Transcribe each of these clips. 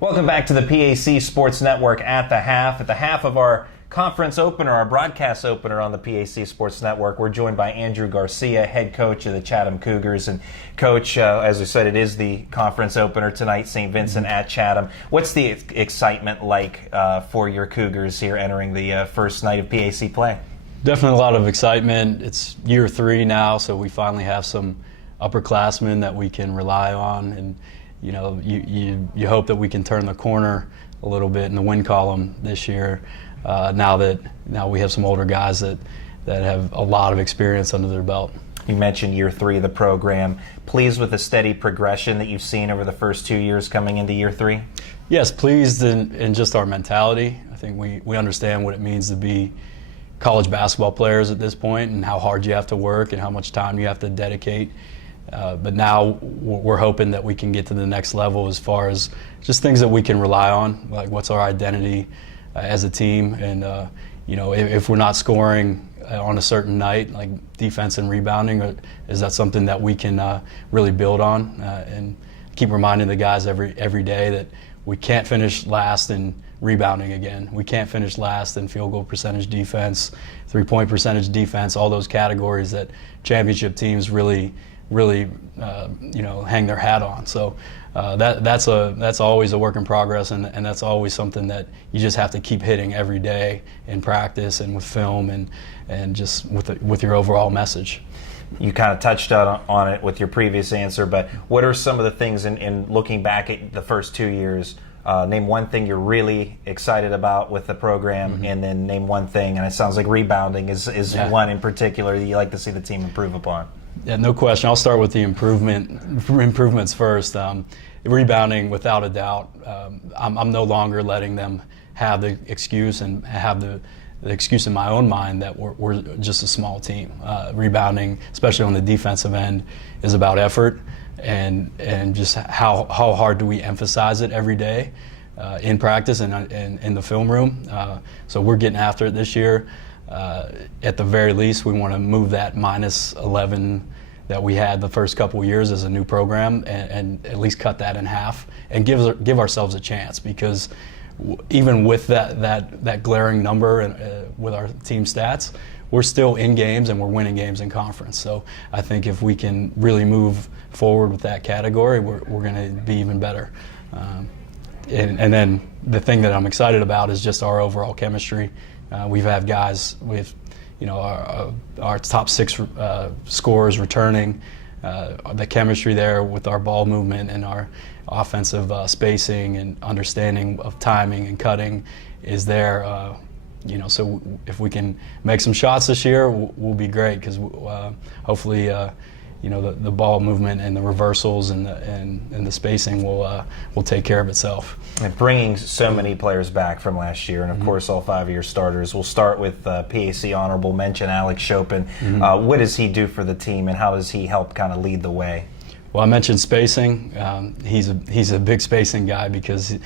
Welcome back to the PAC Sports Network at the half. At the half of our conference opener, our broadcast opener on the PAC Sports Network, we're joined by Andrew Garcia, head coach of the Chatham Cougars. And Coach, as we said, it is the conference opener tonight, St. Vincent at Chatham. What's the excitement like for your Cougars here entering the first night of PAC play? Definitely a lot of excitement. It's year 3 now, so we finally have some upperclassmen that we can rely on, and you know, you hope that we can turn the corner a little bit in the win column this year. Now we have some older guys that have a lot of experience under their belt. You mentioned year 3 of the program. Pleased with the steady progression that you've seen over the first 2 years coming into year 3? Yes, pleased in just our mentality. I think we understand what it means to be college basketball players at this point and how hard you have to work and how much time you have to dedicate. But now we're hoping that we can get to the next level as far as just things that we can rely on, like what's our identity as a team. And, you know, if we're not scoring on a certain night, like defense and rebounding, is that something that we can really build on and keep reminding the guys every day that we can't finish last in rebounding again. We can't finish last in field goal percentage defense, three-point percentage defense, all those categories that championship teams really you know, hang their hat on. So that's always a work in progress, and that's always something that you just have to keep hitting every day in practice and with film and just with your overall message. You kind of touched on it with your previous answer, but what are some of the things in looking back at the first 2 years? Name one thing you're really excited about with the program, and then name one thing, and it sounds like rebounding is one in particular that you like to see the team improve upon. Yeah, no question. I'll start with the improvements first. Rebounding, without a doubt. I'm no longer letting them have the excuse and have the excuse in my own mind that we're just a small team. Rebounding, especially on the defensive end, is about effort and just how hard do we emphasize it every day in practice and in the film room. So we're getting after it this year. At the very least, we want to move that minus 11 that we had the first couple of years as a new program and at least cut that in half and give ourselves a chance, because even with that glaring number with our team stats, we're still in games and we're winning games in conference. So I think if we can really move forward with that category, we're going to be even better. And then the thing that I'm excited about is just our overall chemistry. We've had guys with, you know, our top 6 scorers returning. The chemistry there with our ball movement and our offensive spacing and understanding of timing and cutting is there. You know, so if we can make some shots this year, we'll be great, because hopefully, you know, the ball movement and the reversals and the spacing will take care of itself. And bringing so many players back from last year, and of course all 5 of your starters. We'll start with PAC honorable mention Alex Chopin. What does he do for the team, and how does he help kind of lead the way? Well, I mentioned spacing. He's a big spacing guy, because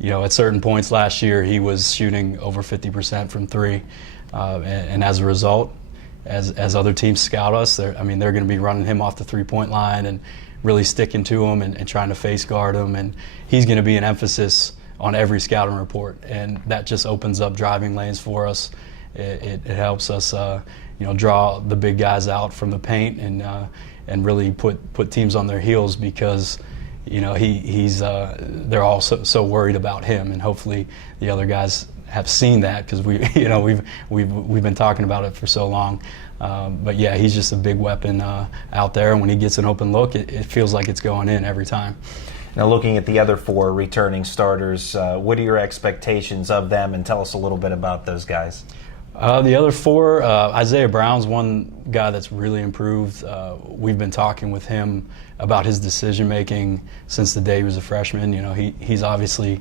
you know, at certain points last year he was shooting over 50% from 3, and as a result, as other teams scout us, they're going to be running him off the 3-point line and really sticking to him and trying to face guard him, and he's going to be an emphasis on every scouting report, and that just opens up driving lanes for us. It helps us you know, draw the big guys out from the paint and really put teams on their heels, because you know they're all so worried about him, and hopefully the other guys have seen that, because we've been talking about it for so long. But yeah, he's just a big weapon out there, and when he gets an open look, it feels like it's going in every time. Now, looking at the other 4 returning starters, what are your expectations of them, and tell us a little bit about those guys? The other 4, Isaiah Brown's one guy that's really improved. We've been talking with him about his decision making since the day he was a freshman. You know, he's obviously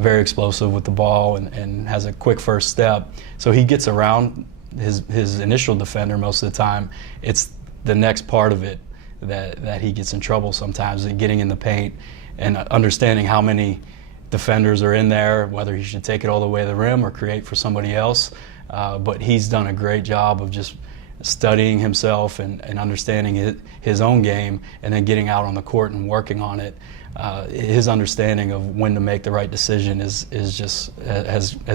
very explosive with the ball and has a quick first step. So he gets around his initial defender most of the time. It's the next part of it that he gets in trouble sometimes, getting in the paint and understanding how many defenders are in there, whether he should take it all the way to the rim or create for somebody else. But he's done a great job of just studying himself and understanding his own game, and then getting out on the court and working on it. his understanding of when to make the right decision has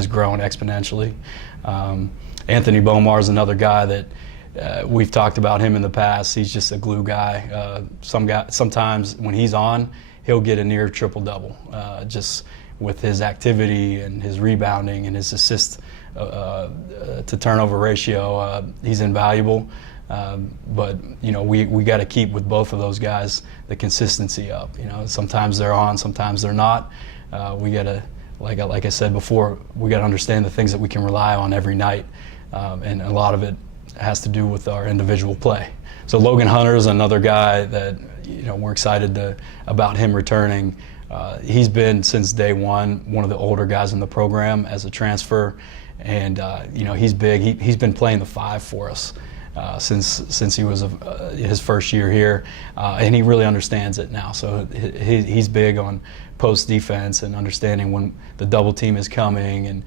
grown exponentially. Anthony Bomar is another guy that we've talked about him in the past. He's just a glue guy. Sometimes when he's on, he'll get a near triple-double. Just with his activity and his rebounding and his assist to turnover ratio, he's invaluable. But we got to keep with both of those guys the consistency up. Sometimes they're on, sometimes they're not. We got to, like I said before, we got to understand the things that we can rely on every night, and a lot of it has to do with our individual play. So Logan Hunter is another guy that we're excited about him returning. He's been since day one of the older guys in the program as a transfer, and he's big. He's been playing the 5 for us since he was his first year here, and he really understands it now. So he's big on post defense and understanding when the double team is coming, and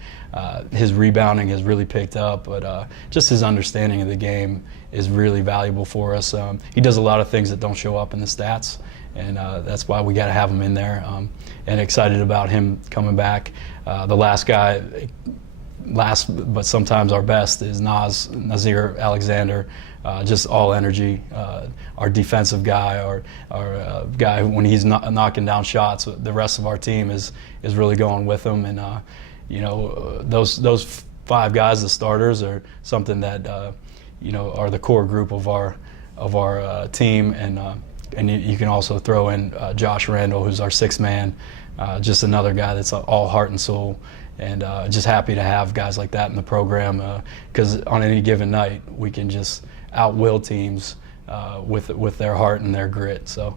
his rebounding has really picked up. But just his understanding of the game is really valuable for us. He does a lot of things that don't show up in the stats, and that's why we got to have him in there. And excited about him coming back. The last guy. Last but sometimes our best is Nazir Alexander, just all energy. Our defensive guy, our guy when he's knocking down shots, the rest of our team is really going with him. And those 5 guys, the starters, are something that are the core group of our team. And you can also throw in Josh Randall, who's our 6th man, just another guy that's all heart and soul. And just happy to have guys like that in the program, because on any given night we can just outwill teams with their heart and their grit. So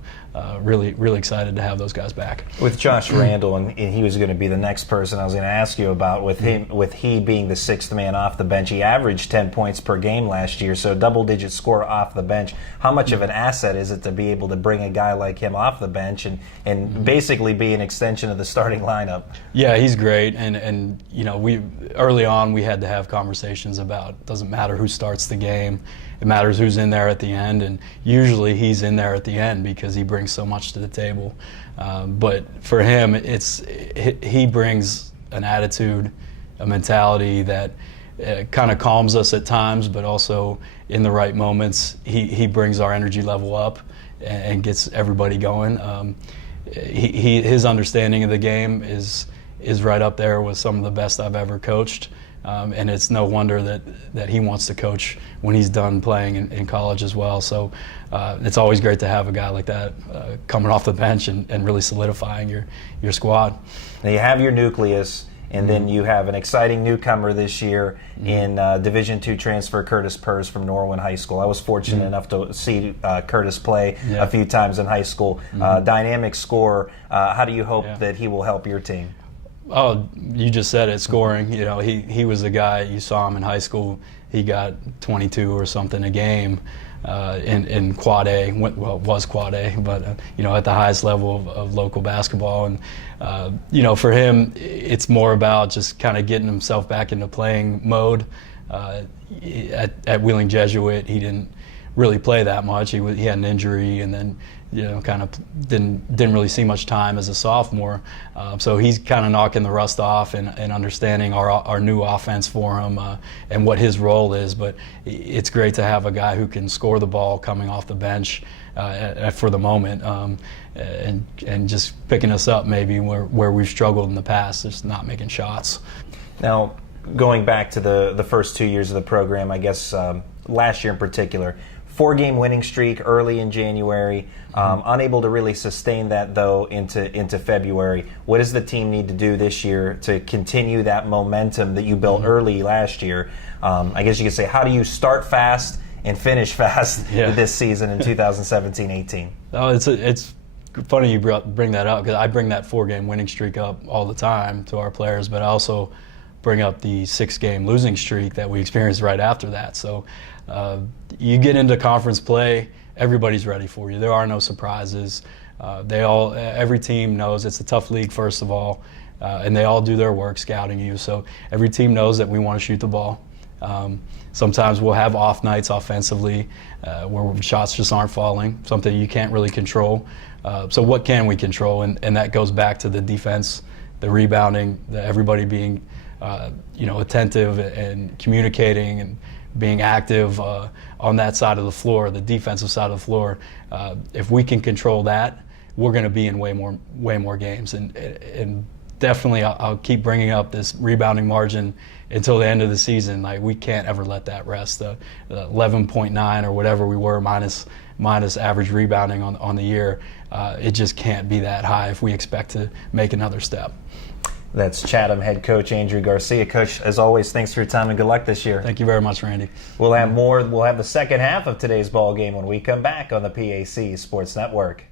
really excited to have those guys back. With Josh Randall, and he was going to be the next person I was going to ask you about, with he being the 6th man off the bench. He averaged 10 points per game last year, so double-digit score off the bench. How much of an asset is it to be able to bring a guy like him off the bench and basically be an extension of the starting lineup? Yeah, he's great, and we early on we had to have conversations about it doesn't matter who starts the game. It matters who's in there at the end, and usually he's in there at the end because he brings so much to the table. But for him, he brings an attitude, a mentality that kind of calms us at times, but also in the right moments, he brings our energy level up and gets everybody going. His understanding of the game is right up there with some of the best I've ever coached. And it's no wonder that he wants to coach when he's done playing in college as well. So it's always great to have a guy like that coming off the bench and really solidifying your squad. Now you have your nucleus, and then you have an exciting newcomer this year in Division II transfer Curtis Purse from Norwin High School. I was fortunate enough to see Curtis play a few times in high school. Dynamic scorer. How do you hope that he will help your team? Oh, you just said it, scoring. He was a guy, you saw him in high school, he got 22 or something a game in Quad A, well, it was Quad A, but, at the highest level of local basketball. And, for him, it's more about just kind of getting himself back into playing mode. At Wheeling Jesuit, he didn't really play that much. He had an injury, and then kind of didn't really see much time as a sophomore. So he's kind of knocking the rust off and understanding our new offense for him and what his role is. But it's great to have a guy who can score the ball coming off the bench for the moment, and just picking us up maybe where we've struggled in the past, just not making shots. Now, going back to the first 2 years of the program, I guess last year in particular, 4-game winning streak early in January, unable to really sustain that though into February. What does the team need to do this year to continue that momentum that you built early last year? I guess you could say, how do you start fast and finish fast this season in 2017-18? Oh, it's funny you bring that up, because I bring that 4-game winning streak up all the time to our players, but I also bring up the 6-game losing streak that we experienced right after that. So you get into conference play, everybody's ready for you. There are no surprises. Every team knows it's a tough league, first of all, and they all do their work scouting you. So every team knows that we want to shoot the ball, Sometimes we'll have off nights offensively where shots just aren't falling, something you can't really control. So what can we control? And that goes back to the defense, the rebounding, everybody being attentive and communicating and being active on that side of the floor, the defensive side of the floor. If we can control that, we're going to be in way more games. And definitely, I'll keep bringing up this rebounding margin until the end of the season. Like, we can't ever let that rest. The 11.9 or whatever we were minus average rebounding on the year, it just can't be that high if we expect to make another step. That's Chatham head coach Andrew Garcia. Coach, as always, thanks for your time and good luck this year. Thank you very much, Randy. We'll have more. We'll have the second half of today's ball game when we come back on the PAC Sports Network.